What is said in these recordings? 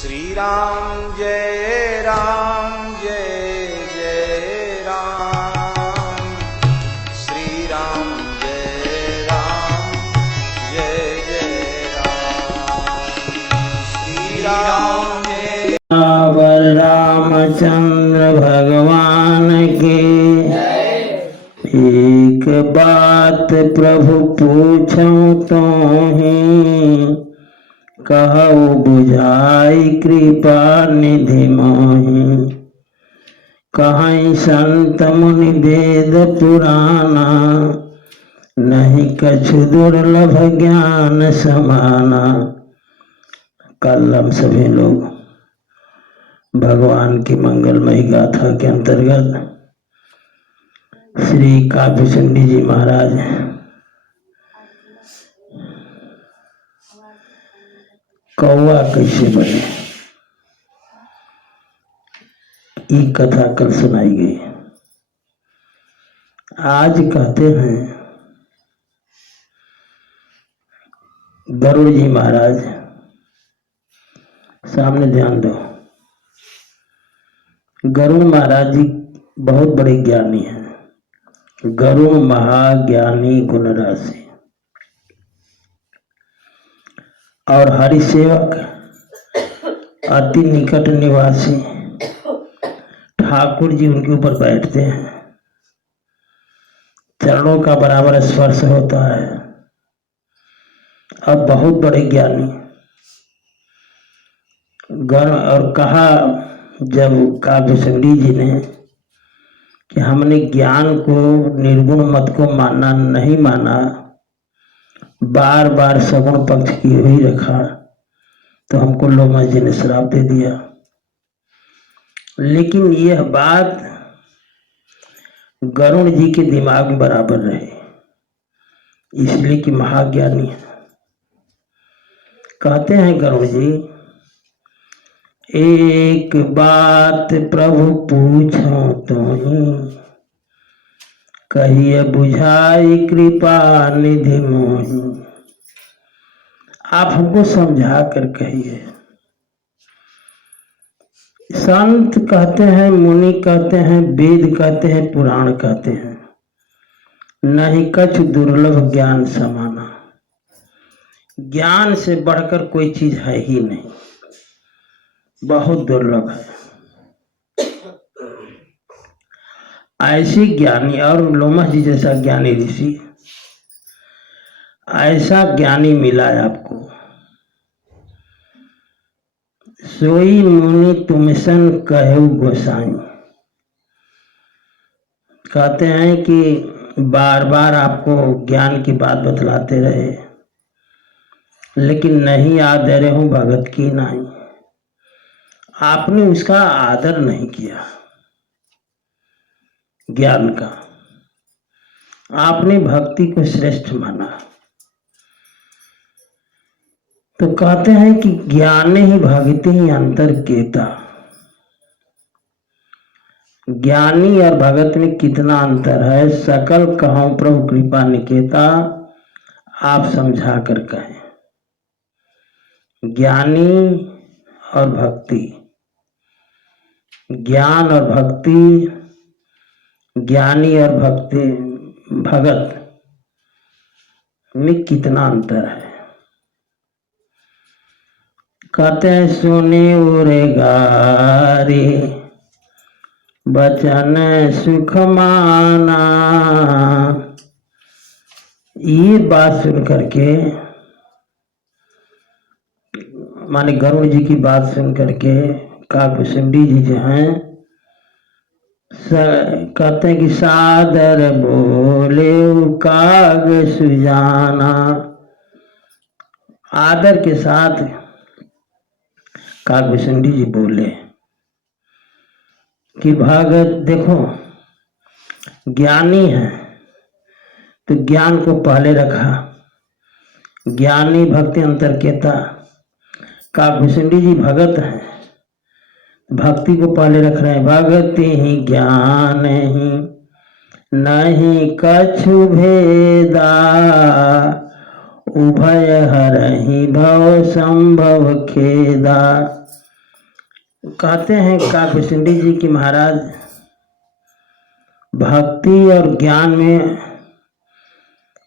श्री राम जय जय राम। श्री राम जय जय राम। श्री राम जय रामचंद्र भगवान के एक बात प्रभु पूछूं तो ही कहु बुझाई कृपा निधि मोहि। कहीं संत मुनि वेद पुराना नहीं कछु दुर्लभ ज्ञान समाना। कल हम सभी लोग भगवान की मंगलमयी गाथा के अंतर्गत श्री काव्य सिंधी जी महाराज कौआ कैसे बने ये कथा कल सुनाई गई। आज कहते हैं गरुड़ जी महाराज, सामने ध्यान दो। गरुड़ महाराज जी बहुत बड़े ज्ञानी हैं। गरुड़ महाज्ञानी गुण राशि और हरिसेवक अति निकट निवासी ठाकुर जी उनके ऊपर बैठते हैं। चरणों का बराबर स्पर्श होता है और बहुत बड़े ज्ञानी गण। और कहा जब काव्य सिंधी जी ने कि हमने ज्ञान को निर्गुण मत को मानना नहीं माना, बार बार सगुण पक्ष की हुई रखा, तो हमको लोमा जी ने श्राप दे दिया। लेकिन यह बात गरुड़ जी के दिमाग में बराबर रहे, इसलिए कि महाज्ञानी है। कहते हैं गरुड़ जी, एक बात प्रभु पूछो तो ही कहिए बुझाई कृपा निधि मोहि। आप हमको समझा कर कहिए। संत कहते हैं, मुनि कहते हैं, वेद कहते हैं, पुराण कहते हैं, नहीं कछु दुर्लभ ज्ञान समाना। ज्ञान से बढ़कर कोई चीज है ही नहीं, बहुत दुर्लभ है। ऐसी ज्ञानी और लोमा जी जैसा ज्ञानी ऋषि, ऐसा ज्ञानी मिला है आपको। सोई मुनि तुमसन कहु गोसाई। कहते हैं कि बार बार आपको ज्ञान की बात बतलाते रहे, लेकिन नहीं आदर हूं भगत की नहीं। आपने उसका आदर नहीं किया ज्ञान का, आपने भक्ति को श्रेष्ठ माना। तो कहते हैं कि ज्ञान ही भक्ति ही अंतर केता। ज्ञानी और भगत में कितना अंतर है, सकल कहूं प्रभु कृपा निकेता। आप समझा कर कहें। ज्ञानी और भक्ति, ज्ञान और भक्ति, ज्ञानी और भक्ति भगत में कितना अंतर है। कहते हैं सुने उरे गारी बचन सुख माना। ये बात सुन करके, माने गरुड़ जी की बात सुन करके काव्य सिंधी जी जो हैं कहते हैं कि सादर बोले काग सुजाना। आदर के साथ काव्य सिंधी जी बोले कि भगत देखो, ज्ञानी है तो ज्ञान को पहले रखा। ज्ञानी भक्ति अंतर केता। काव्य सिंधी जी भगत हैं, भक्ति को पहले रख रहे हैं। भक्ति ही ज्ञान ही नहीं कछु भेदा। उभय हरहि भव संभव खेदा। कहते हैं काकभूषुंडी जी कि महाराज भक्ति और ज्ञान में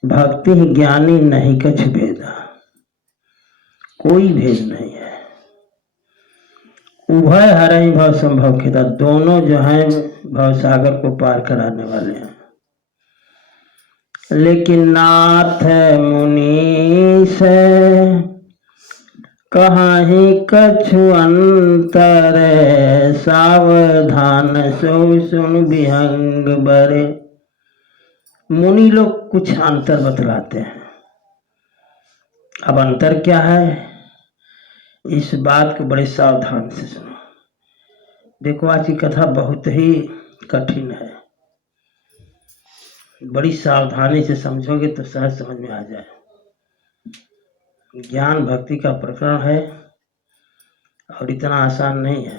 भक्ति ही ज्ञानी नहीं कछ भेदा, कोई भेद नहीं है। उभय हरहि भव संभव खेदा, दोनों जो हैं भव सागर को पार कराने वाले हैं। लेकिन नाथ मुनीश कहाही कछु अंतर, सावधान सो सुन विहंग बरे। मुनि लोग कुछ अंतर बतलाते हैं। अब अंतर क्या है, इस बात को बड़े सावधान से सुनो। देखो आज की कथा बहुत ही कठिन है, बड़ी सावधानी से समझोगे तो सहज समझ में आ जाए। ज्ञान भक्ति का प्रकरण है और इतना आसान नहीं है।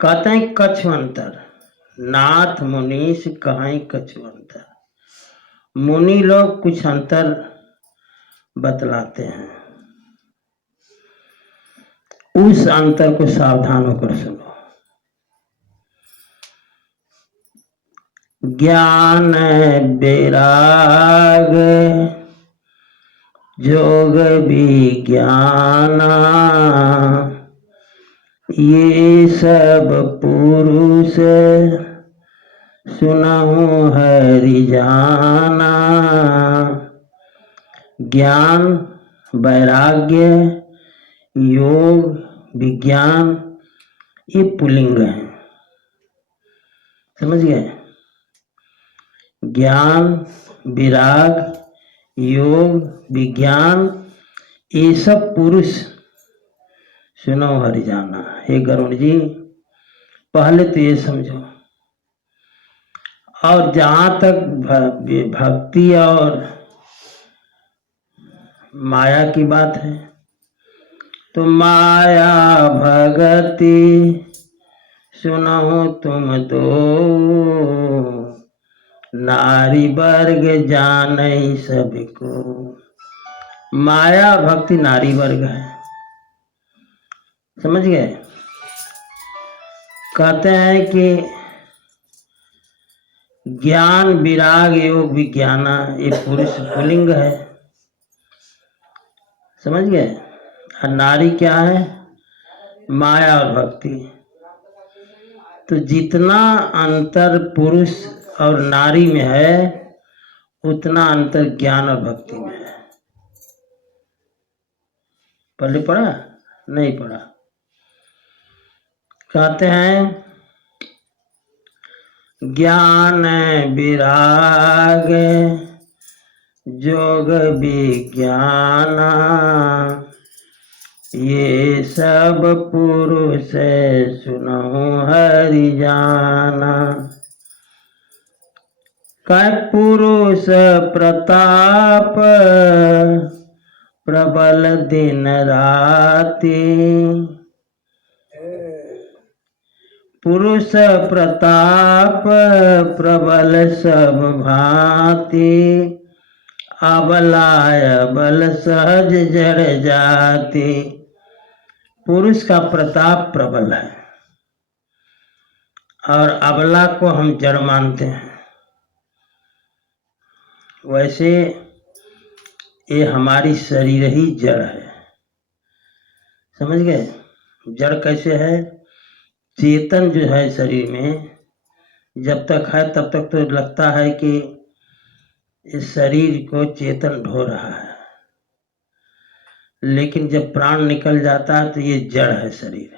कहते हैं कछु अंतर, नाथ मुनीश कहाई कछु अंतर। मुनि लोग कुछ अंतर बतलाते हैं, उस अंतर को सावधान होकर सुनो। ज्ञान वैराग जोग विज्ञान, ये सब पुरुष सुनहु हरि जाना। ज्ञान वैराग्य योग विज्ञान ये पुल्लिंग है, समझ गए। ज्ञान विराग योग विज्ञान ये सब पुरुष सुनो हरि जाना। हे गरुण जी पहले तो ये समझो, और जहां तक भक्ति और माया की बात है तो माया भगति सुनो तुम दो, नारी वर्ग जाने सबको। माया भक्ति नारी वर्ग है, समझ गए। कहते हैं कि ज्ञान विराग योग विज्ञाना ये पुरुष पुल्लिंग है, समझ गए। और नारी क्या है, माया और भक्ति। तो जितना अंतर पुरुष और नारी में है उतना अंतर ज्ञान और भक्ति में है। पहले पढ़ा नहीं पढ़ा। कहते हैं ज्ञान विराग जोग विज्ञान, ये सब पुरुष सुनो हरि जाना। कै पुरुष प्रताप प्रबल दिन राति, पुरुष प्रताप प्रबल सब भांति, अबलाय बल सहज जड़ जाति। पुरुष का प्रताप प्रबल है और अबला को हम जड़ मानते हैं। वैसे ये हमारी शरीर ही जड़ है, समझ गए। जड़ कैसे है, चेतन जो है शरीर में जब तक है तब तक तो लगता है कि इस शरीर को चेतन ढो रहा है, लेकिन जब प्राण निकल जाता है तो ये जड़ है शरीर।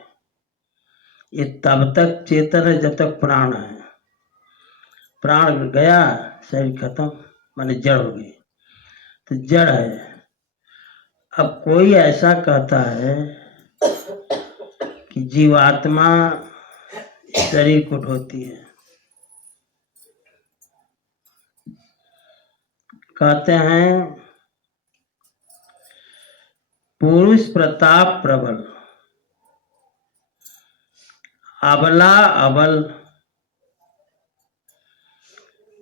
ये तब तक चेतन है जब तक प्राण है, प्राण गया शरीर खत्म, माने जड़ हो गई, तो जड़ है। अब कोई ऐसा कहता है कि जीवात्मा शरीर को ढोती है। कहते हैं पुरुष प्रताप प्रबल, अबला अबल।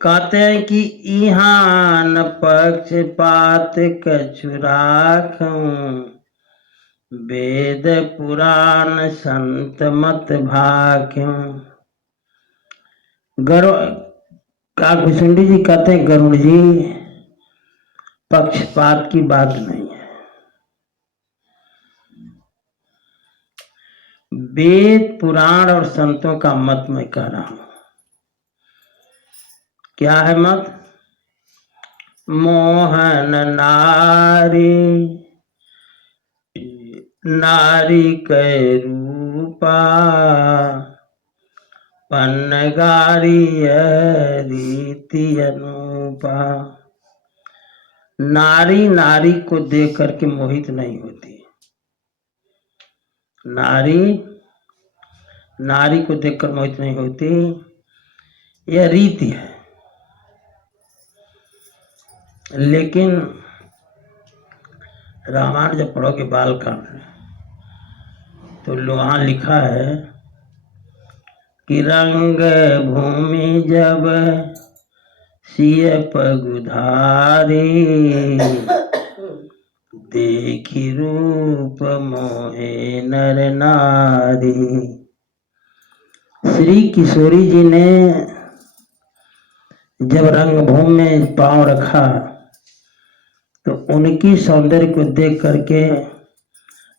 कहते हैं कि इहाँ न पक्षपात कछु राखूं, वेद पुराण संत मत भाख्यों। गरुड़ काकभूषुंडी जी कहते हैं, गरुड़ जी पक्षपात की बात नहीं है। वेद पुराण और संतों का मत मैं कह रहा हूं। क्या है मत? मोहन नारी नारी कै रूपा, पन्नगारी रीति अनूपा। नारी नारी को देख करके मोहित नहीं होती। नारी नारी को देखकर मोहित नहीं होती, यह रीति है। लेकिन रामायण जब पढ़ोगे बालकांड तो वहां लिखा है कि रंग भूमि जब सिय पगुधारी, देखी रूप मोहे नर नारी। श्री किशोरी जी ने जब रंगभूमि में पांव रखा तो उनकी सौंदर्य को देख करके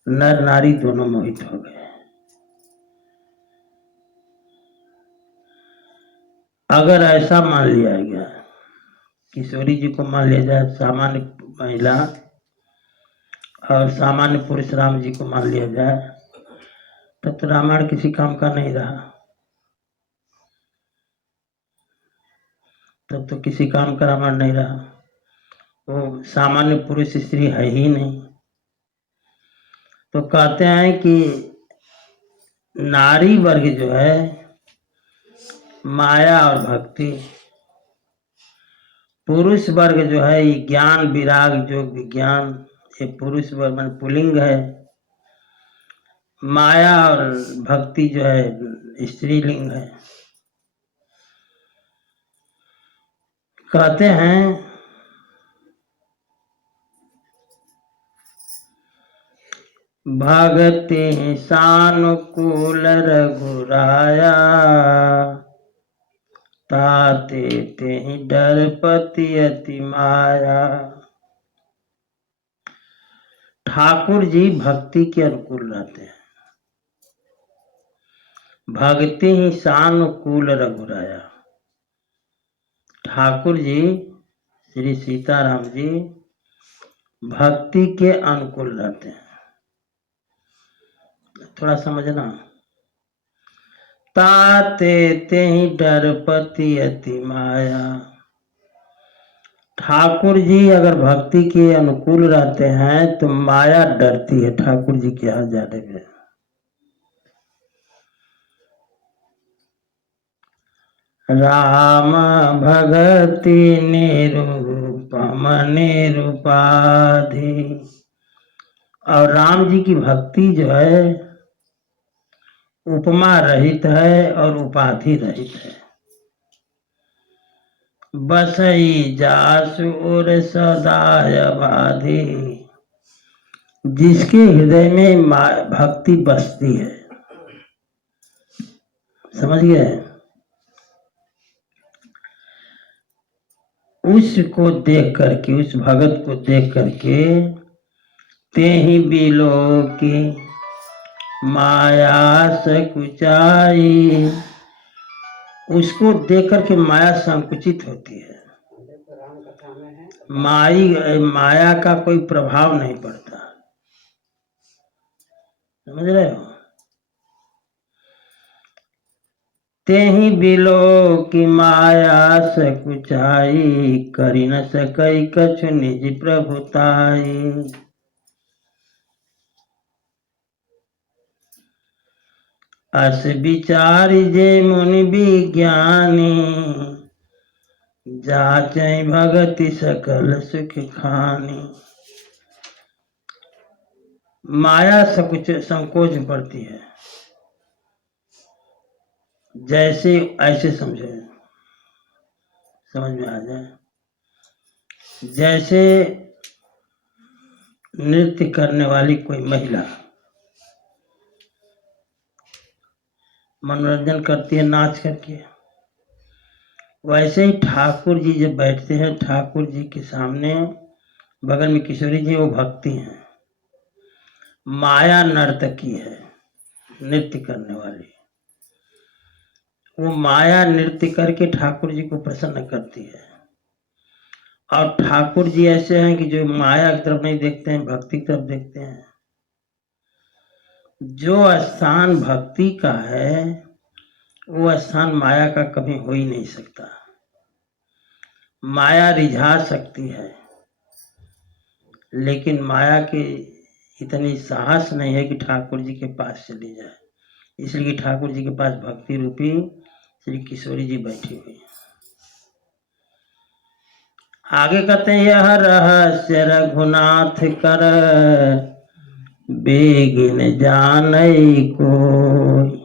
नर नारी दोनों मोहित हो गए। अगर ऐसा मान लिया गया, किशोरी जी को मान लिया जाए सामान्य महिला और सामान्य पुरुष राम जी को मान लिया जाए, तब तो रामायण किसी काम का नहीं रहा। तब तो किसी काम का रामायण नहीं रहा। वो सामान्य पुरुष स्त्री है ही नहीं। तो कहते हैं कि नारी वर्ग जो है माया और भक्ति, पुरुष वर्ग जो है ये ज्ञान विराग जो विज्ञान, ये पुरुष वर्ग में पुल्लिंग है। माया और भक्ति जो है स्त्रीलिंग है। कहते हैं भगति सानुकूल रघुराया, ताते ते डरपति अति माया। ठाकुर जी भक्ति के अनुकूल रहते हैं। भक्ति ही सानुकूल रघुराया। ठाकुर जी श्री सीताराम जी भक्ति के अनुकूल रहते हैं। थोड़ा समझना। ताते ते डरपति अति माया। ठाकुर जी अगर भक्ति के अनुकूल रहते हैं तो माया डरती है ठाकुर जी के यहाँ जाने में। राम भगति निरूपम निरूपाधि। और राम जी की भक्ति जो है उपमा रहित है और उपाधि रहित है। बसई जासुर सदाय बाधी। जिसके हृदय में भक्ति बसती है, समझ गए, उसको देख करके, उस भगत को देख करके ते ही बिलो की माया सकुचाई। उसको देख करके माया संकुचित होती है। माया का कोई प्रभाव नहीं पड़ता। समझ रहे हो? ते ही बिलो की माया सकुचाई, करी न सकई कछु निज प्रभुताई। अस विचार जे मुनि विज्ञानी, जाचै भगति सकल सुख खानी। माया संकोच में पड़ती है। जैसे ऐसे समझे, समझ में आ जाए। जैसे नृत्य करने वाली कोई महिला मनोरंजन करती है नाच करके, वैसे ही ठाकुर जी जब बैठते हैं, ठाकुर जी के सामने बगल में किशोरी जी, वो भक्ति हैं, माया नर्तकी है, नृत्य करने वाली। वो माया नृत्य करके ठाकुर जी को प्रसन्न करती है। और ठाकुर जी ऐसे हैं कि जो माया की तरफ नहीं देखते हैं, भक्ति की तरफ देखते हैं। जो स्थान भक्ति का है वो स्थान माया का कभी हो ही नहीं सकता। माया रिझा सकती है, लेकिन माया के इतनी साहस नहीं है कि ठाकुर जी के पास चली जाए। इसलिए ठाकुर जी के पास भक्ति रूपी श्री किशोरी जी बैठी हुई है। आगे कहते हैं, यह रहस्य रघुनाथ कर बेगिन जानई कोई।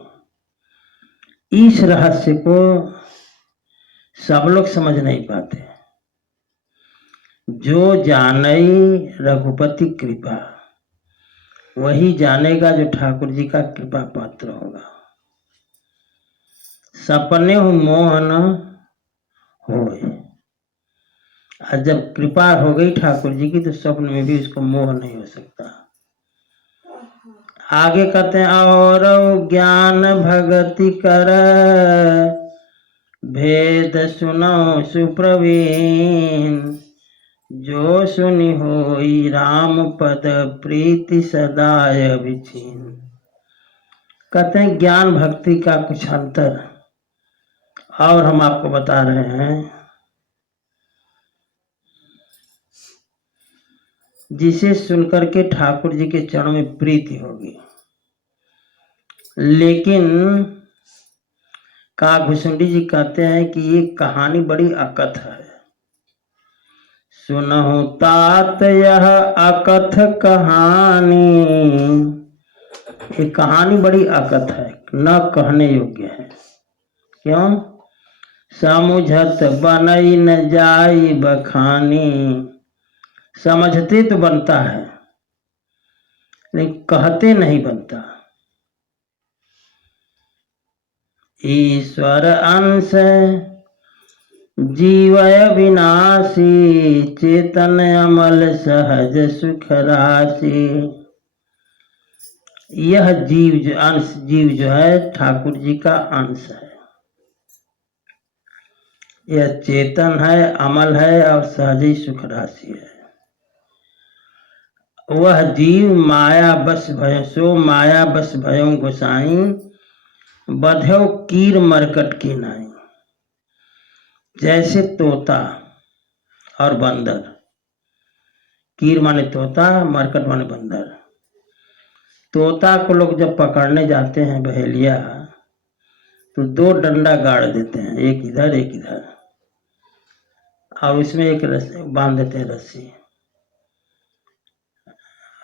इस रहस्य को सब लोग समझ नहीं पाते। जो जानई रघुपति कृपा, वही जानेगा जो ठाकुर जी का कृपा पात्र होगा। सपने हो मोह न होए, और जब कृपा हो गई ठाकुर जी की तो स्वप्न में भी उसको मोह नहीं हो सकता। आगे कहते हैं, और ज्ञान भगति कर भेद सुनो सुप्रवीण, जो सुनि होई राम पद प्रीति सदाय विचीन। कहते हैं ज्ञान भक्ति का कुछ अंतर और हम आपको बता रहे हैं। जिसे सुनकर के ठाकुर जी के चरणों में प्रीति होगी, लेकिन काकभूषुंडी जी कहते हैं कि ये कहानी बड़ी अकथ है। सुनहु तात यह अकथ कहानी, ये कहानी बड़ी अकथ है, न कहने योग्य है। क्यों? समुझत बनई न जाई बखानी। समझते तो बनता है, लेकिन कहते नहीं बनता। ईश्वर अंश जीवय विनाशी, चेतन अमल सहज सुख राशि। यह जीव जो अंश, जीव जो है ठाकुर जी का अंश है। यह चेतन है, अमल है और सहज ही सुख राशि है। वह जीव माया बस भयो, सो माया बस भयो गोसाई, बध्यो कीर मरकट की नाई। जैसे तोता और बंदर, कीर माने तोता, मरकट माने बंदर। तोता को लोग जब पकड़ने जाते हैं बहेलिया, तो दो डंडा गाड़ देते हैं, एक इधर एक इधर, और उसमें एक रस्सी बांध देते हैं। रस्सी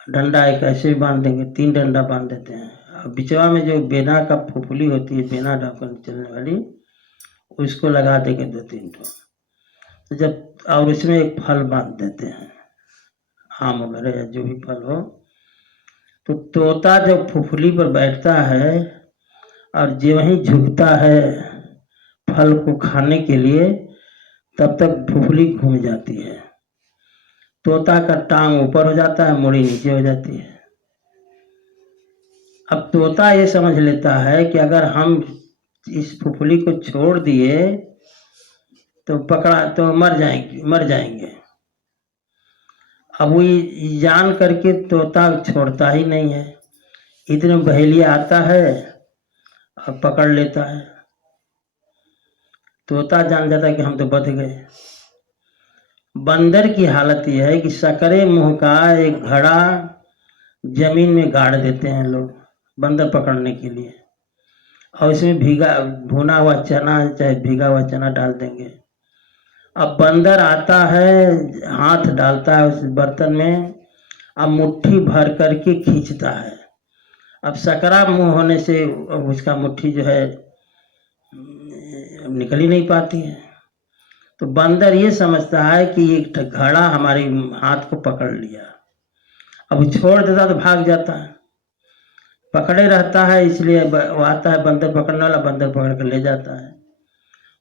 डंडा एक ऐसे बांध देंगे, 3 डंडा बांध देते हैं, और बिचवा में जो बेना का फुफुली होती है, बेना ढाकर चलने वाली, उसको लगा देंगे 2-3 ठो। तो जब, और उसमें एक फल बांध देते हैं, आम वगैरह या जो भी फल हो। तो तोता जब फुफुली पर बैठता है और जो वहीं झुकता है फल को खाने के लिए, तब तक फुफुली घूम जाती है। तोता का टांग ऊपर हो जाता है, मुड़ी नीचे हो जाती है। अब तोता ये समझ लेता है कि अगर हम इस फुफुली को छोड़ दिए तो पकड़ा तो मर जाएंगे। अब वो जान करके तोता छोड़ता ही नहीं है। इतने बहेलिया आता है और पकड़ लेता है। तोता जान जाता है कि हम तो बच गए। बंदर की हालत यह है कि सकरे मुंह का एक घड़ा जमीन में गाड़ देते हैं लोग बंदर पकड़ने के लिए, और इसमें भुना हुआ चना चाहे भीगा हुआ चना डाल देंगे। अब बंदर आता है, हाथ डालता है उस बर्तन में, अब मुट्ठी भर करके खींचता है। अब सकरा मुंह होने से उसका मुट्ठी जो है निकल ही नहीं पाती है। तो बंदर ये समझता है कि एक घड़ा हमारे हाथ को पकड़ लिया, अब छोड़ देता तो भाग जाता है, पकड़े रहता है, इसलिए वो आता है बंदर पकड़ने वाला, बंदर पकड़ कर ले जाता है।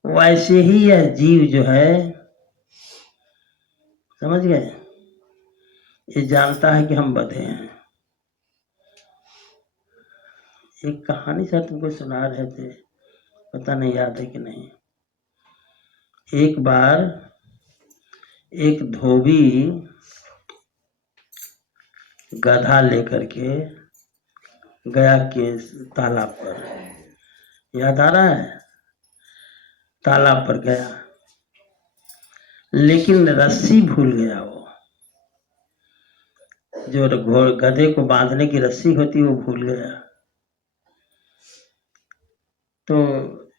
वैसे ही यह जीव जो है, समझ गए, ये जानता है कि हम बंधे हैं। एक कहानी सर तुमको सुना रहे थे, पता नहीं याद है कि नहीं। एक बार एक धोबी गधा लेकर के गया के तालाब पर, याद आ रहा है, तालाब पर गया, लेकिन रस्सी भूल गया। वो जो गधे को बांधने की रस्सी होती वो भूल गया। तो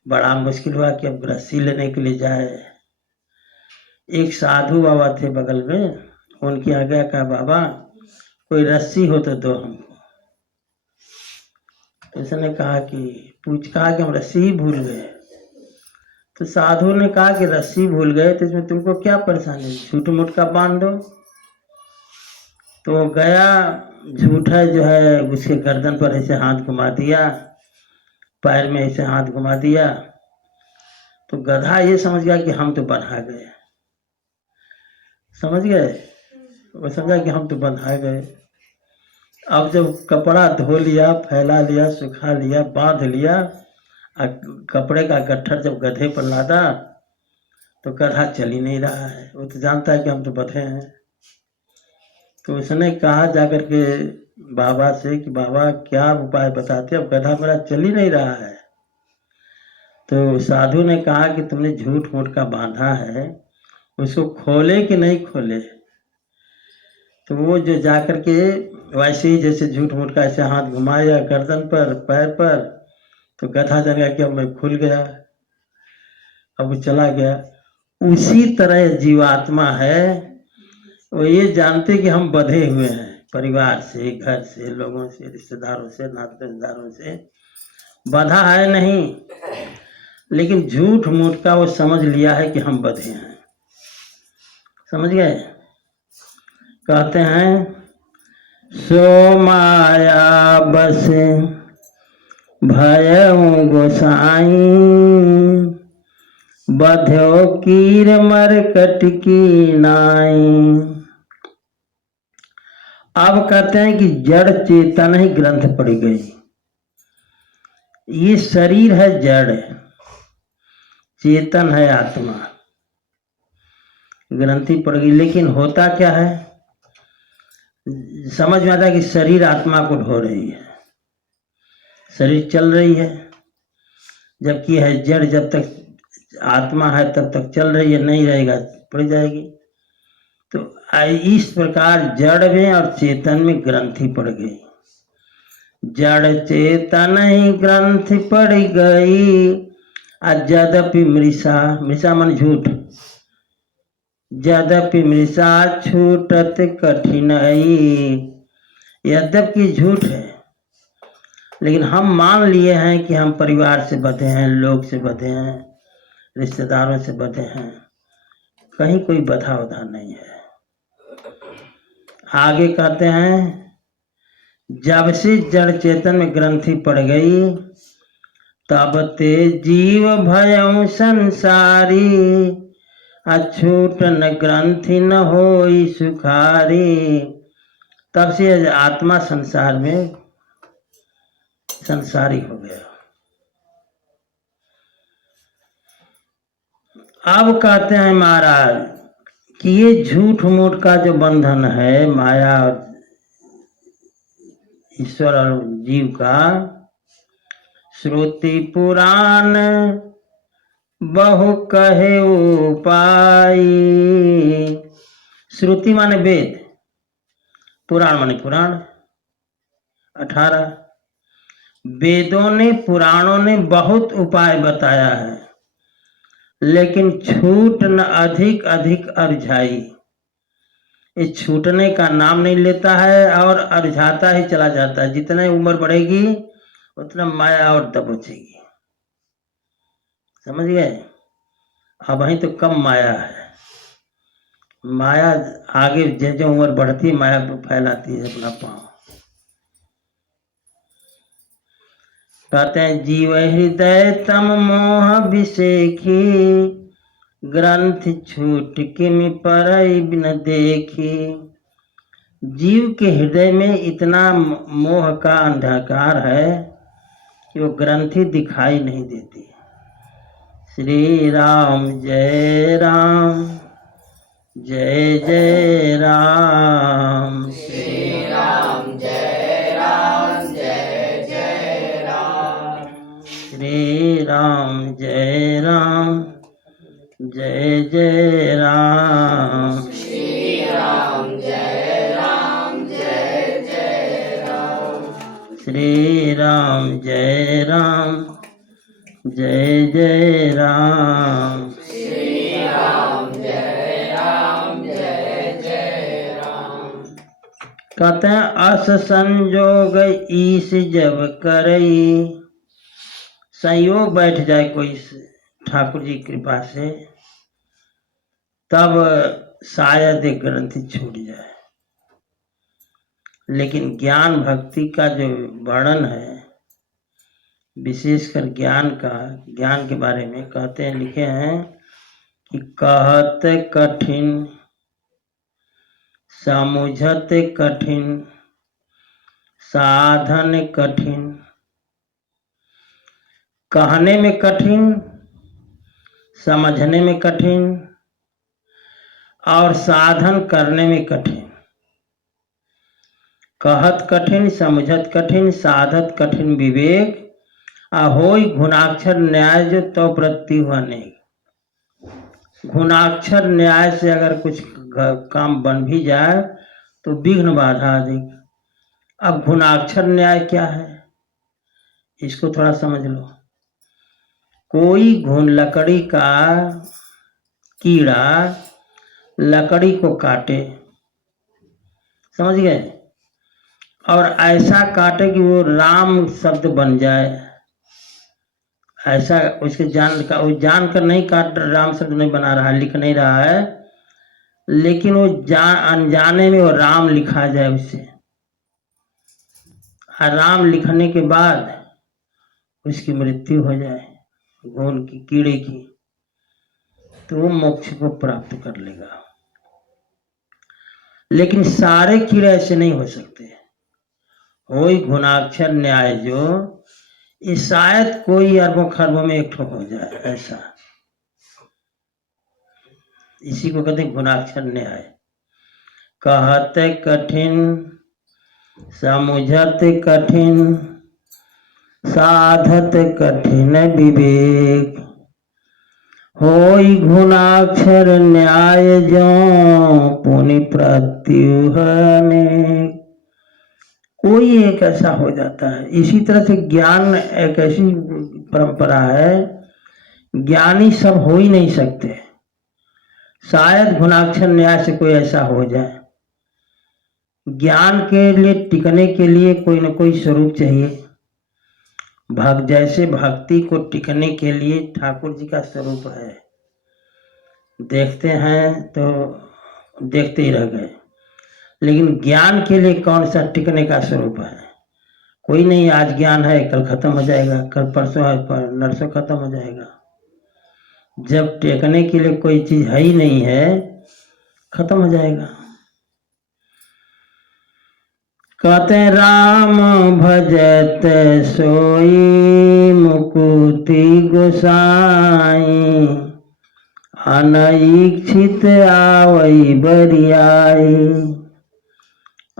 बड़ा मुश्किल हुआ कि अब रस्सी लेने के लिए जाए। एक साधु बाबा थे बगल में, उनके आगे कहा, बाबा कोई रस्सी हो तो दो हमको। तो उसने कहा कि हम रस्सी ही भूल गए। तो साधु ने कहा कि रस्सी भूल गए तो इसमें तुमको क्या परेशानी, झूठ मूठ का बांध दो। तो गया, झूठा जो है उसके गर्दन पर ऐसे हाथ घुमा दिया, पैर में ऐसे हाथ घुमा दिया। तो गधा ये समझ गया कि हम तो बंधा गए, समझ गए, वो समझा कि हम तो बंधा गए। अब जब कपड़ा धो लिया, फैला लिया, सुखा लिया, बांध लिया, कपड़े का गट्ठर जब गधे पर लादा तो गधा चल ही नहीं रहा है। वो तो जानता है कि हम तो बंधे हैं। तो उसने कहा जाकर के बाबा से कि बाबा क्या उपाय बताते, अब गधा मेरा चल ही नहीं रहा है। तो साधु ने कहा कि तुमने झूठ मूठ का बांधा है, उसको खोले कि नहीं खोले। तो वो जो जाकर के वैसे ही जैसे झूठ मूठ का ऐसे हाथ घुमाया गर्दन पर, पैर पर, तो गधा जान गया कि अब मैं खुल गया, अब वो चला गया। उसी तरह जीवात्मा है, वो ये जानते कि हम बंधे हुए हैं, परिवार से, घर से, लोगों से, रिश्तेदारों से, नातेदारों से बंधा है नहीं, लेकिन झूठ मूठ का वो समझ लिया है कि हम बंधे हैं। समझ गए। कहते हैं सो माया बस भयउ गोसाई, बध्यो कीर मरकट की नाई। अब कहते हैं कि जड़ चेतन ही ग्रंथ पड़ गई। ये शरीर है जड़, चेतन है आत्मा, ग्रंथि पड़ गई। लेकिन होता क्या है, समझ में आता है कि शरीर आत्मा को ढो रही है, शरीर चल रही है, जबकि है जड़, जब तक आत्मा है तब तक चल रही है, नहीं रहेगा पड़ जाएगी। तो इस प्रकार जड़ में और चेतन में ग्रंथि पड़ गई। जड़ चेतन ही ग्रंथि पड़ गई, यद्यपि मृषा, मृषा मन झूठ, यद्यपि मृषा छूटत कठिनाई। यद्यपि झूठ है, लेकिन हम मान लिए हैं कि हम परिवार से बंधे हैं, लोग से बंधे हैं, रिश्तेदारों से बंधे हैं, कहीं कोई बंधा उधा नहीं है। आगे कहते हैं जब से जड़ चेतन में ग्रंथि पड़ गई, तब ते जीव भयउ संसारी, अछूट न ग्रंथि न होई सुखारी। तब से आत्मा संसार में संसारी हो गया। अब कहते हैं महाराज कि ये झूठ मूठ का जो बंधन है, माया ईश्वर और जीव का, श्रुति पुराण बहु कहे उपाय। श्रुति माने वेद, पुराण माने पुराण, 18 वेदों ने, पुराणों ने बहुत उपाय बताया है, लेकिन छूट न अधिक अधिक अरझाई। ये छूटने का नाम नहीं लेता है और अरझाता ही चला जाता है। जितने उम्र बढ़ेगी उतना माया और दबोचेगी। समझ गए। अब वहीं तो कम माया है, माया आगे जैसे उम्र बढ़ती है माया फैलाती है अपना पांव। कहते हैं जीव हृदय तम मोह विषेखी, ग्रंथ छूट के में परई बिन देखी। जीव के हृदय में इतना मोह का अंधकार है कि वो ग्रंथि दिखाई नहीं देती। श्री राम जय राम, जय जय राम। श्री राम जय राम, जय जय राम। श्री राम जय राम, जय जय राम। श्री राम जय राम, जय जय राम। श्री राम जय राम, जय जय राम। श्री राम जय राम, जय जय राम। कहते हैं अस संजोग ईश जब करई, संयोग बैठ जाए कोई ठाकुर जी की कृपा से, तब शायद एक ग्रंथि छूट जाए। लेकिन ज्ञान भक्ति का जो वर्णन है, विशेषकर ज्ञान का, ज्ञान के बारे में कहते हैं, लिखे हैं कि कहत कठिन समुझत कठिन साधन कठिन। कहने में कठिन, समझने में कठिन और साधन करने में कठिन। कहत कठिन समुझत कठिन साधत कठिन विवेक, अहोई गुणाक्षर न्याय जो तो प्रति हुआ नहीं। गुणाक्षर न्याय से अगर कुछ काम बन भी जाए तो विघ्न बाधा अधिक। अब गुणाक्षर न्याय क्या है, इसको थोड़ा समझ लो। कोई लकड़ी का कीड़ा लकड़ी को काटे, समझ गए, और ऐसा काटे कि वो राम शब्द बन जाए, ऐसा उसके वो जान कर नहीं काट, राम शब्द नहीं बना रहा है, लिख नहीं रहा है, लेकिन वो अनजाने में वो राम लिखा जाए उससे, और राम लिखने के बाद उसकी मृत्यु हो जाए घोल की, कीड़े की, तो वो मोक्ष को प्राप्त कर लेगा। लेकिन सारे कीड़े ऐसे नहीं हो सकते। वही गुणाक्षर न्याय जो ये शायद कोई अरबों खरबों में एक ठो हो जाए, ऐसा, इसी को कहते गुणाक्षर न्याय। कहत कठिन समुझत कठिन साधत कठिन विवेक, होई गुणाक्षर न्याय जो पुनि प्रत्युहने। कोई एक ऐसा हो जाता है। इसी तरह से ज्ञान एक ऐसी परंपरा है, ज्ञानी सब हो ही नहीं सकते, शायद गुणाक्षर न्याय से कोई ऐसा हो जाए। ज्ञान के लिए टिकने के लिए कोई न कोई स्वरूप चाहिए। जैसे भक्ति को टिकने के लिए ठाकुर जी का स्वरूप है, देखते हैं तो देखते ही रह गए, लेकिन ज्ञान के लिए कौन सा टिकने का स्वरूप है? कोई नहीं। आज ज्ञान है, कल खत्म हो जाएगा, कल परसों है, नरसों खत्म हो जाएगा। जब टिकने के लिए कोई चीज है ही नहीं है, खत्म हो जाएगा। कहते हैं राम भजत सोई मुकुति गोसाई, अनईक्षित आवई बरियाई।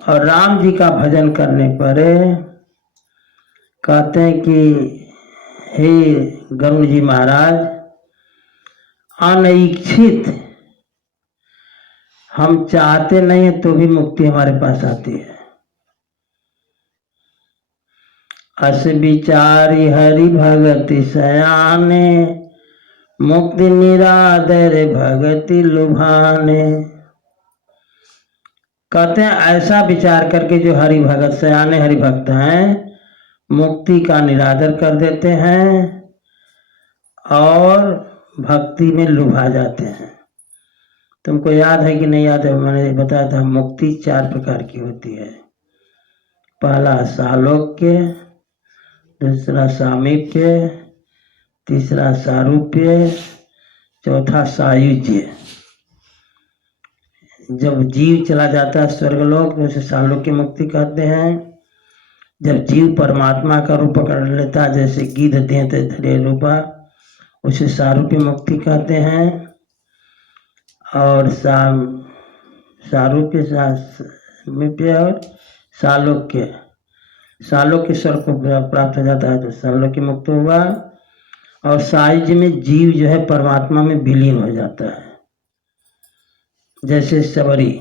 और राम जी का भजन करने पर कहते हैं कि हे गरुड़ जी महाराज, अनईक्षित, हम चाहते नहीं है तो भी मुक्ति हमारे पास आती है। अस विचारी हरि भगति सयाने, मुक्ति निरादर भगति लुभाने। कहते हैं ऐसा विचार करके जो हरि भगत सयाने हरि भक्त हैं, मुक्ति का निरादर कर देते हैं और भक्ति में लुभा जाते हैं। तुमको याद है कि नहीं याद है? मैंने बताया था मुक्ति 4 प्रकार की होती है। पहला सालोक्य, दूसरा सामीप्य, तीसरा सारूप्य, चौथा सायुज्य। जब जीव चला जाता है स्वर्गलोक तो उसे सालोक्य मुक्ति कहते हैं। जब जीव परमात्मा का रूप पकड़ लेता है, जैसे गिद्ध देते धरे रूपा, उसे सारूप्य मुक्ति कहते हैं। और सारूप्य, सामीप्य और सालोक्य। सालोक्य स्वर को प्राप्त हो जाता है तो सालोक्य मुक्त हुआ। और सायुज्य में जीव जो है परमात्मा में विलीन हो जाता है। जैसे सबरी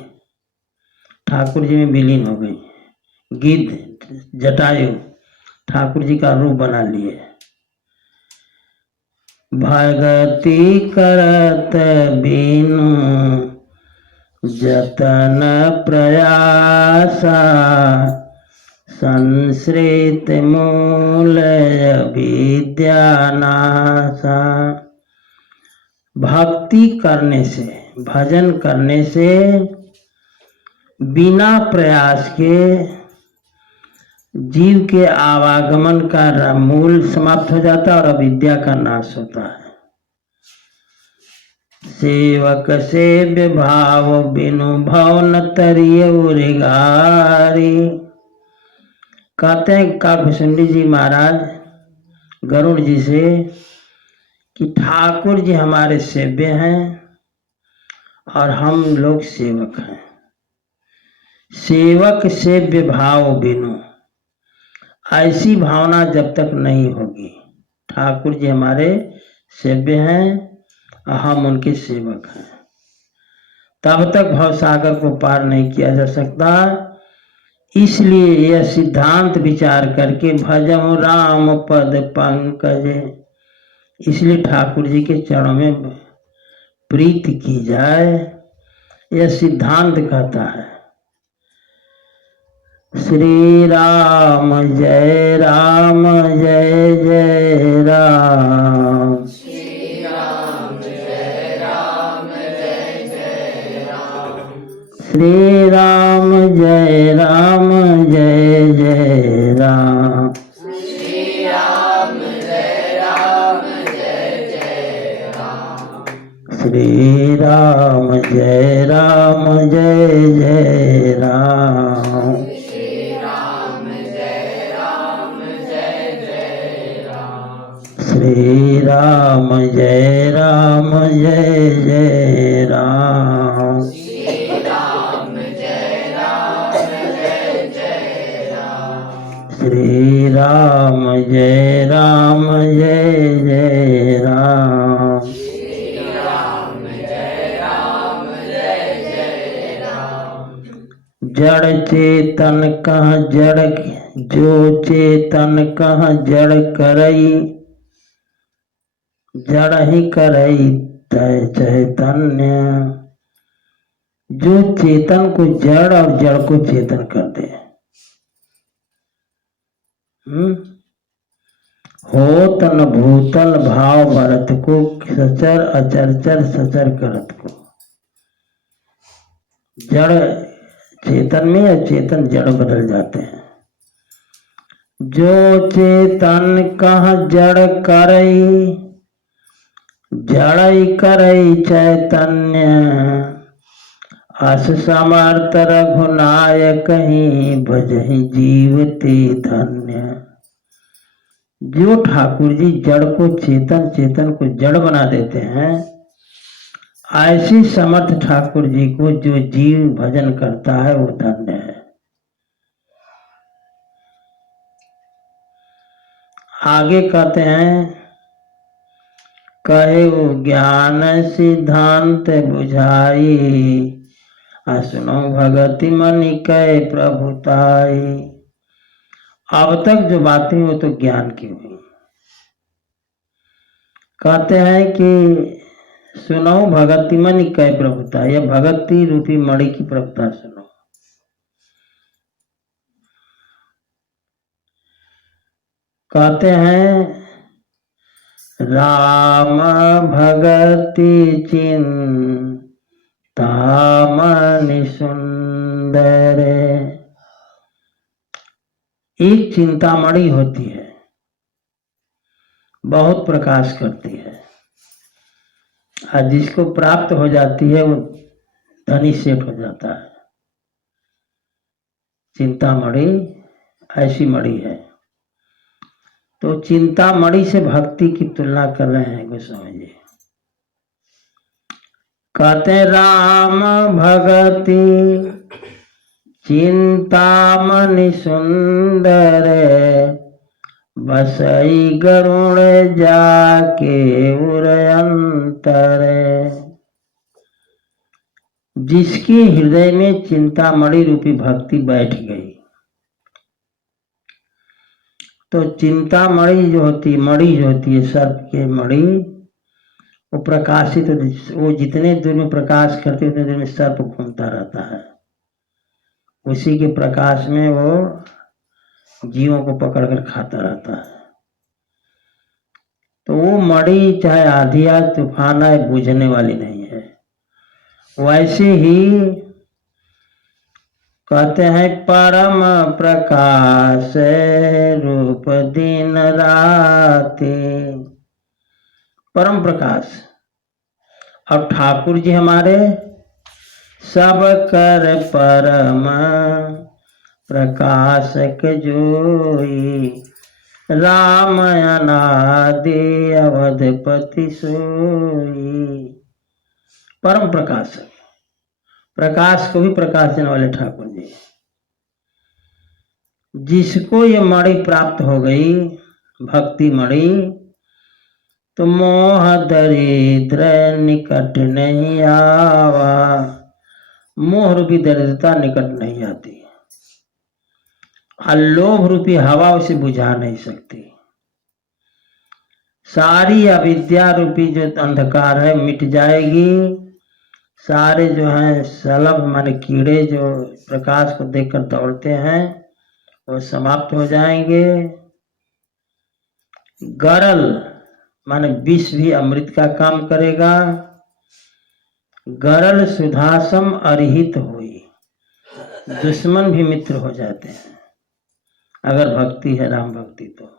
ठाकुर जी में विलीन हो गई, गिद्ध जटायु ठाकुर जी का रूप बना लिए। भगति करत बिनु जतन प्रयासा, संश्रित मूल विद्या नासा। भक्ति करने से, भजन करने से बिना प्रयास के जीव के आवागमन का मूल समाप्त हो जाता है और अविद्या का नाश होता है। सेवक सेव्य भाव बिनु भव न तरिय उरिगारी। कहते हैं काकभूषुंडी जी महाराज गरुड़ जी से कि ठाकुर जी हमारे सेव्य हैं और हम लोग सेवक हैं। सेवक सेव्य भाव बिनु, ऐसी भावना जब तक नहीं होगी ठाकुर जी हमारे सेव्य हैं और हम उनके सेवक हैं, तब तक भवसागर को पार नहीं किया जा सकता। इसलिए यह सिद्धांत विचार करके भजम राम पद पंकज, इसलिए ठाकुर जी के चरणों में प्रीति की जाए, यह सिद्धांत कहता है। श्री राम जय राम जय जय राम, श्री राम जय राम जय जय राम, श्री राम जय राम जय जय राम, श्री राम जय राम जय जय राम, श्री राम जय राम जय जय राम, श्री राम जय राम जय जय राम, श्री राम जय राम जय जय राम, श्री राम जय राम जय जय राम, श्री राम जय राम जय जय राम, श्री राम जय राम जय जय राम, जड़ चेतन कह जड़, जो चेतन कह जड़ करई, जड़ ही करई तय चैतन्य। जो चेतन को जड़ और जड़ को चेतन कर दे, हो तन भूतल भाव भरत को, सचर अचरचर सचर करत को। जड़ चेतन में या चेतन जड़ बदल जाते हैं। जो चेतन कह जड़ करई, जड़ई करई चैतन्य। अस समर्थ रघुनायक ही भजहि जीवते धन्य। जो ठाकुर जी जड़ को चेतन, चेतन को जड़ बना देते हैं, ऐसी समर्थ ठाकुर जी को जो जीव भजन करता है वो धन्य है। आगे कहते हैं, कहे वो ज्ञान सिद्धांत बुझाई, सुनो भगति मनि कै प्रभुताई। अब तक जो बातें वो तो ज्ञान की हुई। कहते हैं कि सुनो भगति मनि कै प्रभुता, यह भगति रूपी मणि की प्रभुता सुनो। कहते हैं राम भगति चिन्ह तामनि सुंदर। एक चिंतामणि होती है, बहुत प्रकाश करती है, और जिसको प्राप्त हो जाती है वो धनी सेठ हो जाता है। चिंतामणि ऐसी मणि है। तो चिंतामणि से भक्ति की तुलना कर रहे हैं गोस्वामी जी। कहते राम भगति चिंतामणि सुंदर, बसई गरुण जाके उरयंतर। जिसके हृदय में चिंतामणि रूपी भक्ति बैठ गई, तो चिंतामणि जो होती, मणि जो होती है, सर्प के मणि, वो प्रकाशित, वो जितने दूर में प्रकाश करते उतने दूर में सर्प घूमता रहता है। उसी के प्रकाश में वो जीवों को पकड़कर खाता रहता है। तो वो मणि चाहे आधी आए तूफान आए बुझने वाली नहीं है। वैसे ही कहते हैं परम प्रकाश रूप दिन राति। परम प्रकाश, और ठाकुर जी हमारे सब कर परम प्रकाशक जोई, राम अनादि अवधपति सोई। परम प्रकाश, प्रकाश को भी प्रकाश देने वाले ठाकुर जी। जिसको ये मणि प्राप्त हो गई, भक्ति मणि, तो मोह दरिद्र निकट नहीं आवा। मोह रूपी दरिद्रता निकट नहीं आती, और लोभ रूपी हवा उसे बुझा नहीं सकती। सारी अविद्या रूपी जो अंधकार है मिट जाएगी। सारे जो हैं सलभ माने कीड़े जो प्रकाश को देखकर दौड़ते हैं, वो समाप्त हो जाएंगे। गरल माने विष भी अमृत का काम करेगा। गरल सुधासम अरहित हुई, दुश्मन भी मित्र हो जाते हैं अगर भक्ति है, राम भक्ति। तो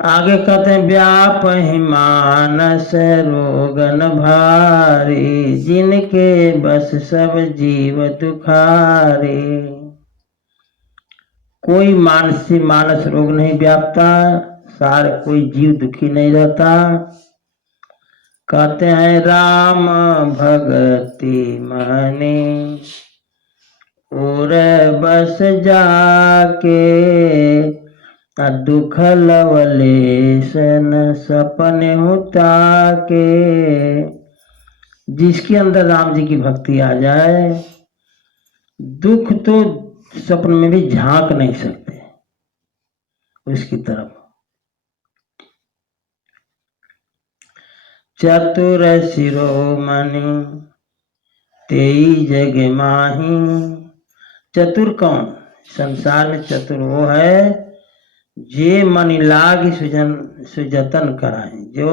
आगे कहते हैं व्याप ही मानस रोगन भारी, जिनके बस सब जीव दुखारे। कोई मानस रोग नहीं व्यापता, सारे कोई जीव दुखी नहीं रहता। कहते हैं राम भगति मने और बस जाके, दुख लवलेशन सपने होता के। जिसके अंदर राम जी की भक्ति आ जाए, दुख तो सपन में भी झांक नहीं सकते उसकी तरफ। चतुर शिरोमणि तेई जग माही। चतुर कौन? संसार में चतुर वो है जे मणि लाग सुजतन कराए, जो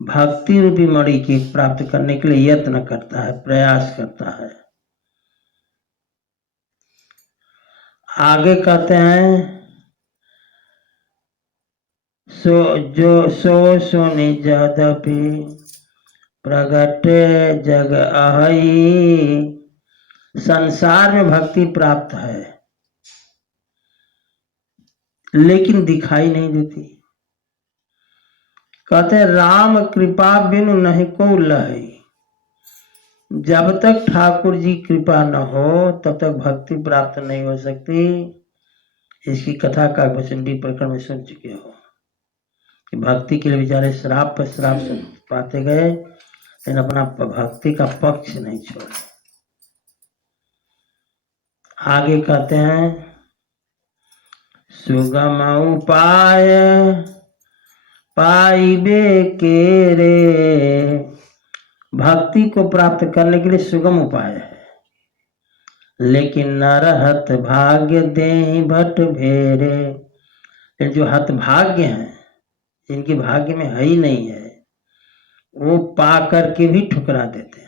भक्ति रूपी मणि की प्राप्त करने के लिए यत्न करता है, प्रयास करता है। आगे कहते हैं सो सुनि जदपि प्रगट जग अहई। संसार में भक्ति प्राप्त है लेकिन दिखाई नहीं देती। कहते हैं राम कृपा बिनु नहीं को लहई। जब तक ठाकुर जी कृपा न हो तब तक भक्ति प्राप्त नहीं हो सकती। इसकी कथा काकभूषणी प्रकरण में सुन चुके हो कि भक्ति के लिए बेचारे श्राप पर श्राप से पाते गए, लेकिन अपना भक्ति का पक्ष नहीं छोड़ा। आगे कहते हैं सुगम उपाय पाइबे के रे। भक्ति को प्राप्त करने के लिए सुगम उपाय है, लेकिन नरहत भाग्य देहि भट भेरे। जो हतभाग्य हैं, जिनके भाग्य में है ही नहीं है, वो पा करके भी ठुकरा देते हैं।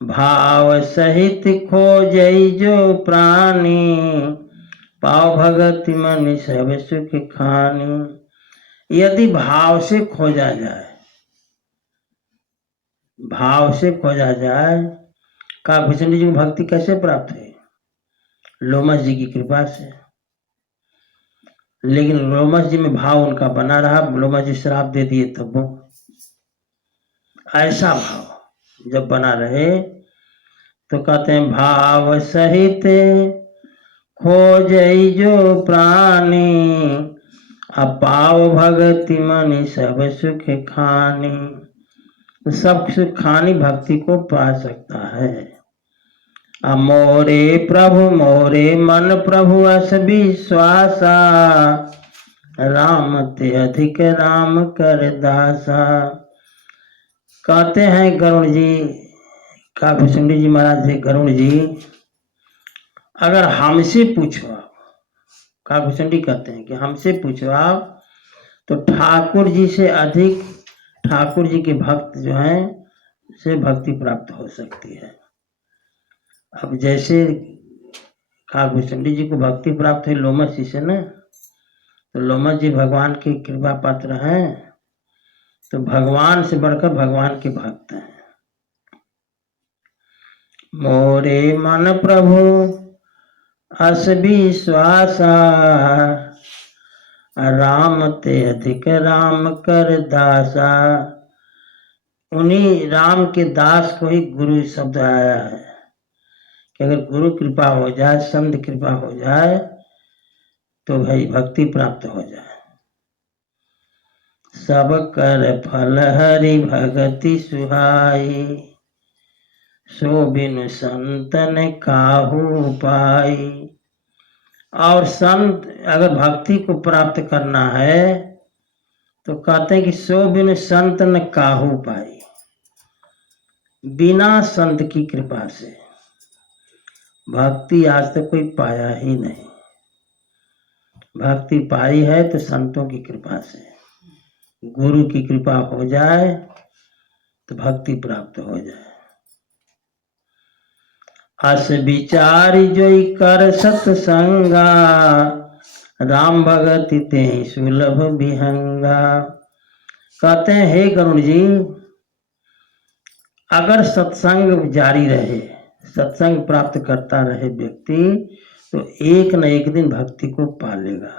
भाव सहित खोजई जो प्राणी, पाव भगति मन सब सुख खानी। यदि भाव से खोजा जाए, भाव से खोजा जाए, काकभूषण जी को भक्ति कैसे प्राप्त हुई? लोमस जी की कृपा से। लेकिन लोमस जी में भाव उनका बना रहा, लोमस जी श्राप दे दिए तब वो ऐसा भाव जब बना रहे तो कहते हैं भाव सहित खोजई जो प्राणी, अपाव भगति मन सब सुख खानी। सब सुख खानी भक्ति को पा सकता है। मोरे प्रभु मोरे मन प्रभु अस विश्वासा, राम ते अधिक राम कर दासा। कहते हैं गरुण जी, काकभूषण जी महाराज से गरुण जी, अगर हमसे पूछो आप, काकभूषण जी कहते हैं कि हमसे पूछो आप तो ठाकुर जी से अधिक ठाकुर जी के भक्त जो हैं से भक्ति प्राप्त हो सकती है। अब जैसे काकभूषण जी को भक्ति प्राप्त हुई लोमस जी से न, तो लोमस जी भगवान के कृपा पात्र हैं, तो भगवान से बढ़कर भगवान के भक्त हैं। मोरे मन प्रभु अस विश्वासा, राम ते अधिक राम कर दासा। उन्हीं राम के दास को ही गुरु शब्द आया है कि अगर गुरु कृपा हो जाए, संत कृपा हो जाए तो भाई भक्ति प्राप्त हो जाए। सब कर फल हरि भगति सुहाई, सो बिनु संतन काहू पाई। और संत अगर भक्ति को प्राप्त करना है तो कहते हैं कि सो बिनु संत न काहू पाई। बिना संत की कृपा से भक्ति आज तक कोई पाया ही नहीं। भक्ति पाई है तो संतों की कृपा से, गुरु की कृपा हो जाए तो भक्ति प्राप्त हो जाए। अस विचार जोई कर सत्संगा, राम भगति ते सुलभ विहंगा। कहते हैं हे गरुण जी, अगर सत्संग जारी रहे, सत्संग प्राप्त करता रहे व्यक्ति, तो एक न एक दिन भक्ति को पालेगा।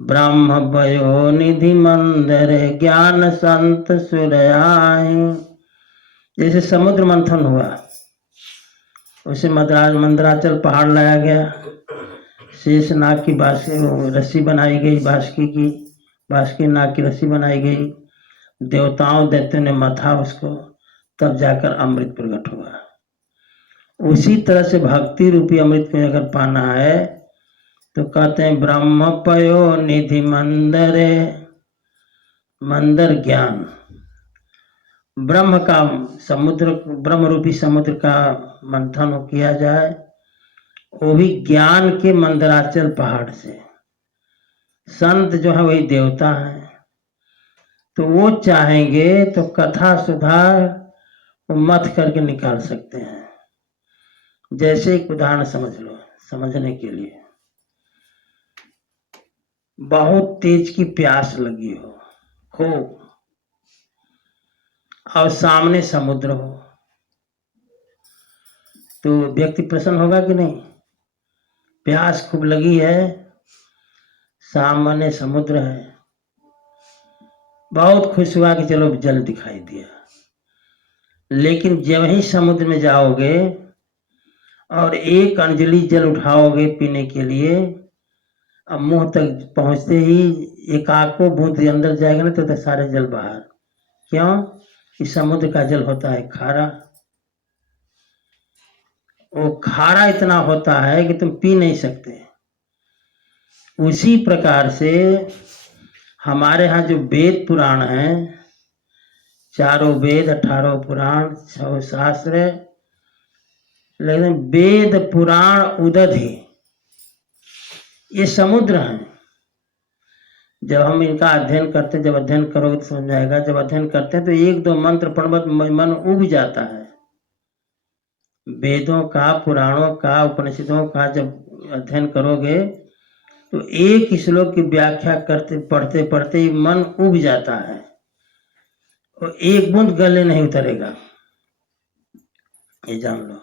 ब्रह्म भयो निधि मंदिर, ज्ञान संत सुरयाय। जैसे समुद्र मंथन हुआ, उसे मंदराचल पहाड़ लाया गया, शेषनाग की रस्सी बनाई गई, बासुकी नाग की रस्सी बनाई गई, देवताओं दैत्यों ने मथा उसको, तब जाकर अमृत प्रकट हुआ। उसी तरह से भक्ति रूपी अमृत को अगर पाना है तो कहते हैं ब्रह्म पयो निधि मंदरे। मंदर ज्ञान, ब्रह्म का समुद्र, ब्रह्म रूपी समुद्र का मंथन किया जाए, वो भी ज्ञान के मंदराचल पहाड़ से। संत जो है वही देवता है, तो वो चाहेंगे तो कथा सुधार मथ करके निकाल सकते हैं। जैसे एक उदाहरण समझ लो समझने के लिए, बहुत तेज की प्यास लगी हो खूब, और सामने समुद्र हो, तो व्यक्ति प्रसन्न होगा कि नहीं? प्यास खूब लगी है, सामने समुद्र है, बहुत खुश हुआ कि चलो जल दिखाई दिया। लेकिन जब ही समुद्र में जाओगे और एक अंजलि जल उठाओगे पीने के लिए, अब मुंह तक पहुंचते ही एक आंख को बूंद अंदर जाएगा ना तो सारे जल बाहर। क्यों? कि समुद्र का जल होता है खारा, वो खारा इतना होता है कि तुम पी नहीं सकते। उसी प्रकार से हमारे यहाँ जो वेद पुराण हैं, 4 वेद 18 पुराण 6 शास्त्र, लेकिन वेद पुराण उदधि ये समुद्र हैं, जब हम इनका अध्ययन करते हैं, जब अध्ययन करोगे तो समझ आएगा, जब अध्ययन करते हैं तो एक दो मंत्र पढ़ मन उब जाता है। वेदों का, पुराणों का, उपनिषदों का जब अध्ययन करोगे तो एक श्लोक की व्याख्या करते पढ़ते पढ़ते मन उब जाता है और एक बूंद गले नहीं उतरेगा, ये जान लो।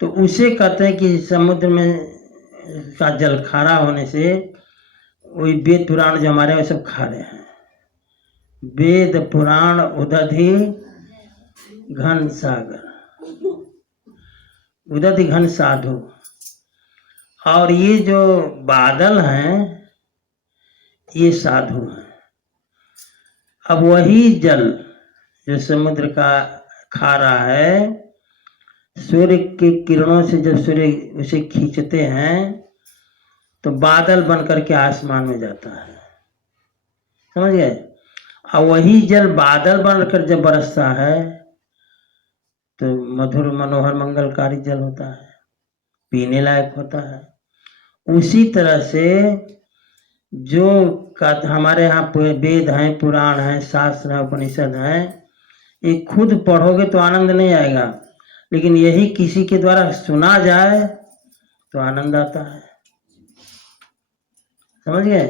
तो उसे कहते हैं कि समुद्र में का जल खारा होने से वही वेद पुराण जो हमारे वो सब खारे हैं। वेद पुराण उदधि घन सागर, उदधि घन साधु। और ये जो बादल हैं ये साधु हैं। अब वही जल जो समुद्र का खारा है, सूर्य की किरणों से जब सूर्य उसे खींचते हैं तो बादल बनकर के आसमान में जाता है, समझ गए। और वही जल बादल बनकर जब बरसता है तो मधुर मनोहर मंगलकारी जल होता है, पीने लायक होता है। उसी तरह से जो हमारे यहाँ वेद हैं, पुराण हैं, शास्त्र हैं, उपनिषद हैं, ये खुद पढ़ोगे तो आनंद नहीं आएगा, लेकिन यही किसी के द्वारा सुना जाए तो आनंद आता है, समझ गए।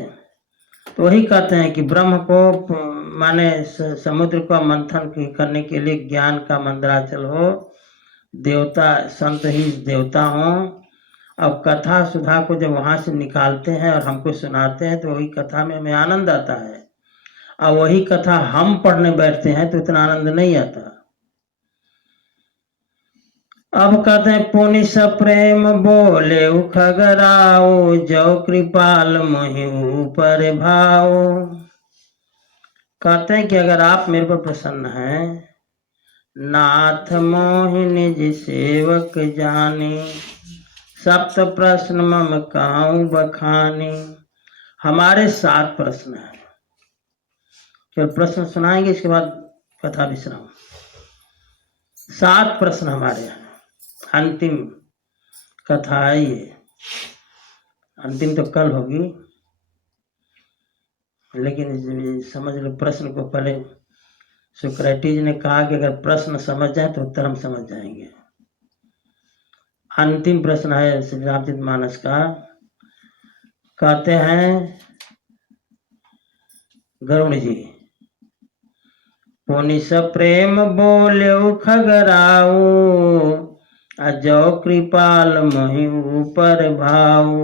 तो वही कहते हैं कि ब्रह्म को माने समुद्र का मंथन करने के लिए ज्ञान का मंदराचल हो, देवता संत ही देवता हो। अब कथा सुधा को जब वहाँ से निकालते हैं और हमको सुनाते हैं तो वही कथा में हमें आनंद आता है, और वही कथा हम पढ़ने बैठते हैं तो इतना आनंद नहीं आता। अब कहते हैं पुनि सप्रेम बोले खगराओ, जो कृपाल मोहि ऊपर भाओ। कहते हैं कि अगर आप मेरे पर प्रसन्न हैं, नाथ मोहि निज सेवक जाने, सप्त प्रश्न मम कहूँ बखाने। हमारे 7 प्रश्न हैं, चल प्रश्न सुनाएंगे, इसके बाद कथा विश्राम। 7 प्रश्न हमारे हैं, अंतिम कथा है ये, अंतिम तो कल होगी, लेकिन समझ लो प्रश्न को पहले सुक्रेटिस ने कहा कि अगर प्रश्न समझ जाए तो उत्तर हम समझ जाएंगे। अंतिम प्रश्न है श्री रामचरितमानस का। कहते हैं गरुड़ जी, पुनि सप्रेम बोले खगराओ, अजो कृपाल मोहि ऊपर भाओ।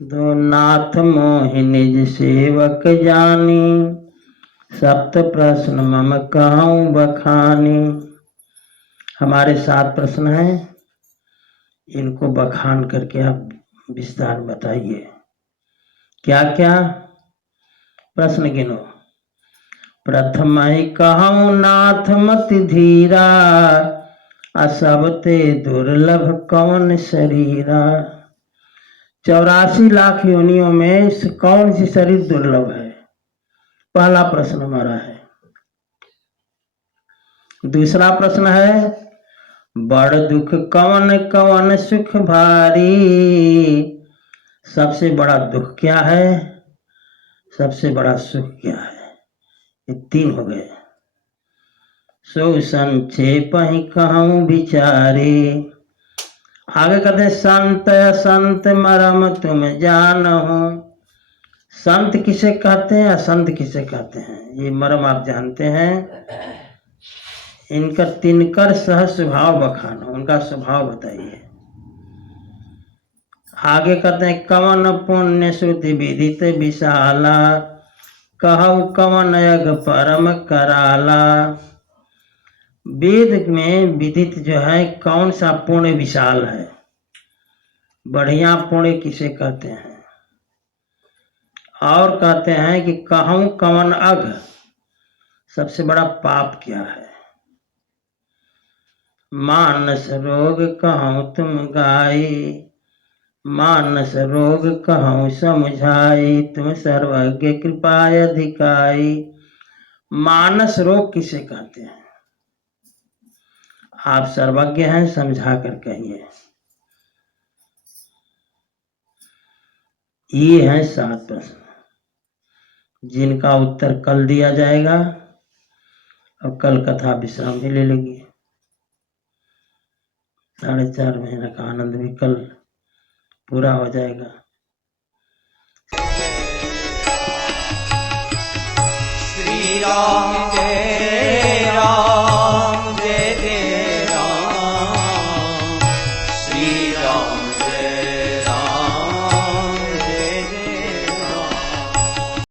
दो नाथ मोहि निज सेवक जानी, सप्त प्रश्न मम कहूँ बखानी। हमारे 7 प्रश्न हैं, इनको बखान करके आप विस्तार बताइए। क्या क्या प्रश्न गिनो। प्रथम ही कहूँ नाथ मति धीरा, असबते दुर्लभ कौन शरीरा। 84 लाख योनियों में कौन सी शरीर दुर्लभ है, पहला प्रश्न हमारा है। दूसरा प्रश्न है बड़ दुख कौन कौन सुख भारी। सबसे बड़ा दुख क्या है, सबसे बड़ा सुख क्या है, ये 3 हो गए। सो संक्षेप ही कहूँ विचारे। आगे कहते हैं संत असंत मरम तुम जानहो। संत किसे कहते हैं, असंत किसे कहते हैं, ये मरम आप जानते हैं। इनका तिनकर सह स्वभाव बखानो, उनका स्वभाव बताइए। आगे कहते हैं कवन पुण्य श्रुति विदित विशाला, कहु कवन यज्ञ परम कराला। वेद में विदित जो है कौन सा पुण्य विशाल है, बढ़िया पुण्य किसे कहते हैं। और कहते हैं कि कहूँ कवन अघ, सबसे बड़ा पाप क्या है। मानस रोग कहूँ तुम गाई, मानस रोग कहूँ समझाई, तुम सर्वज्ञ कृपाय अधिकाई। मानस रोग किसे कहते हैं, आप सर्वज्ञ हैं, समझा कर कहिए। ये हैं 7 प्रश्न जिनका उत्तर कल दिया जाएगा और कल कथा विश्राम भी ले लेगी। 4.5 महीना का आनंद भी कल पूरा हो जाएगा। श्री राम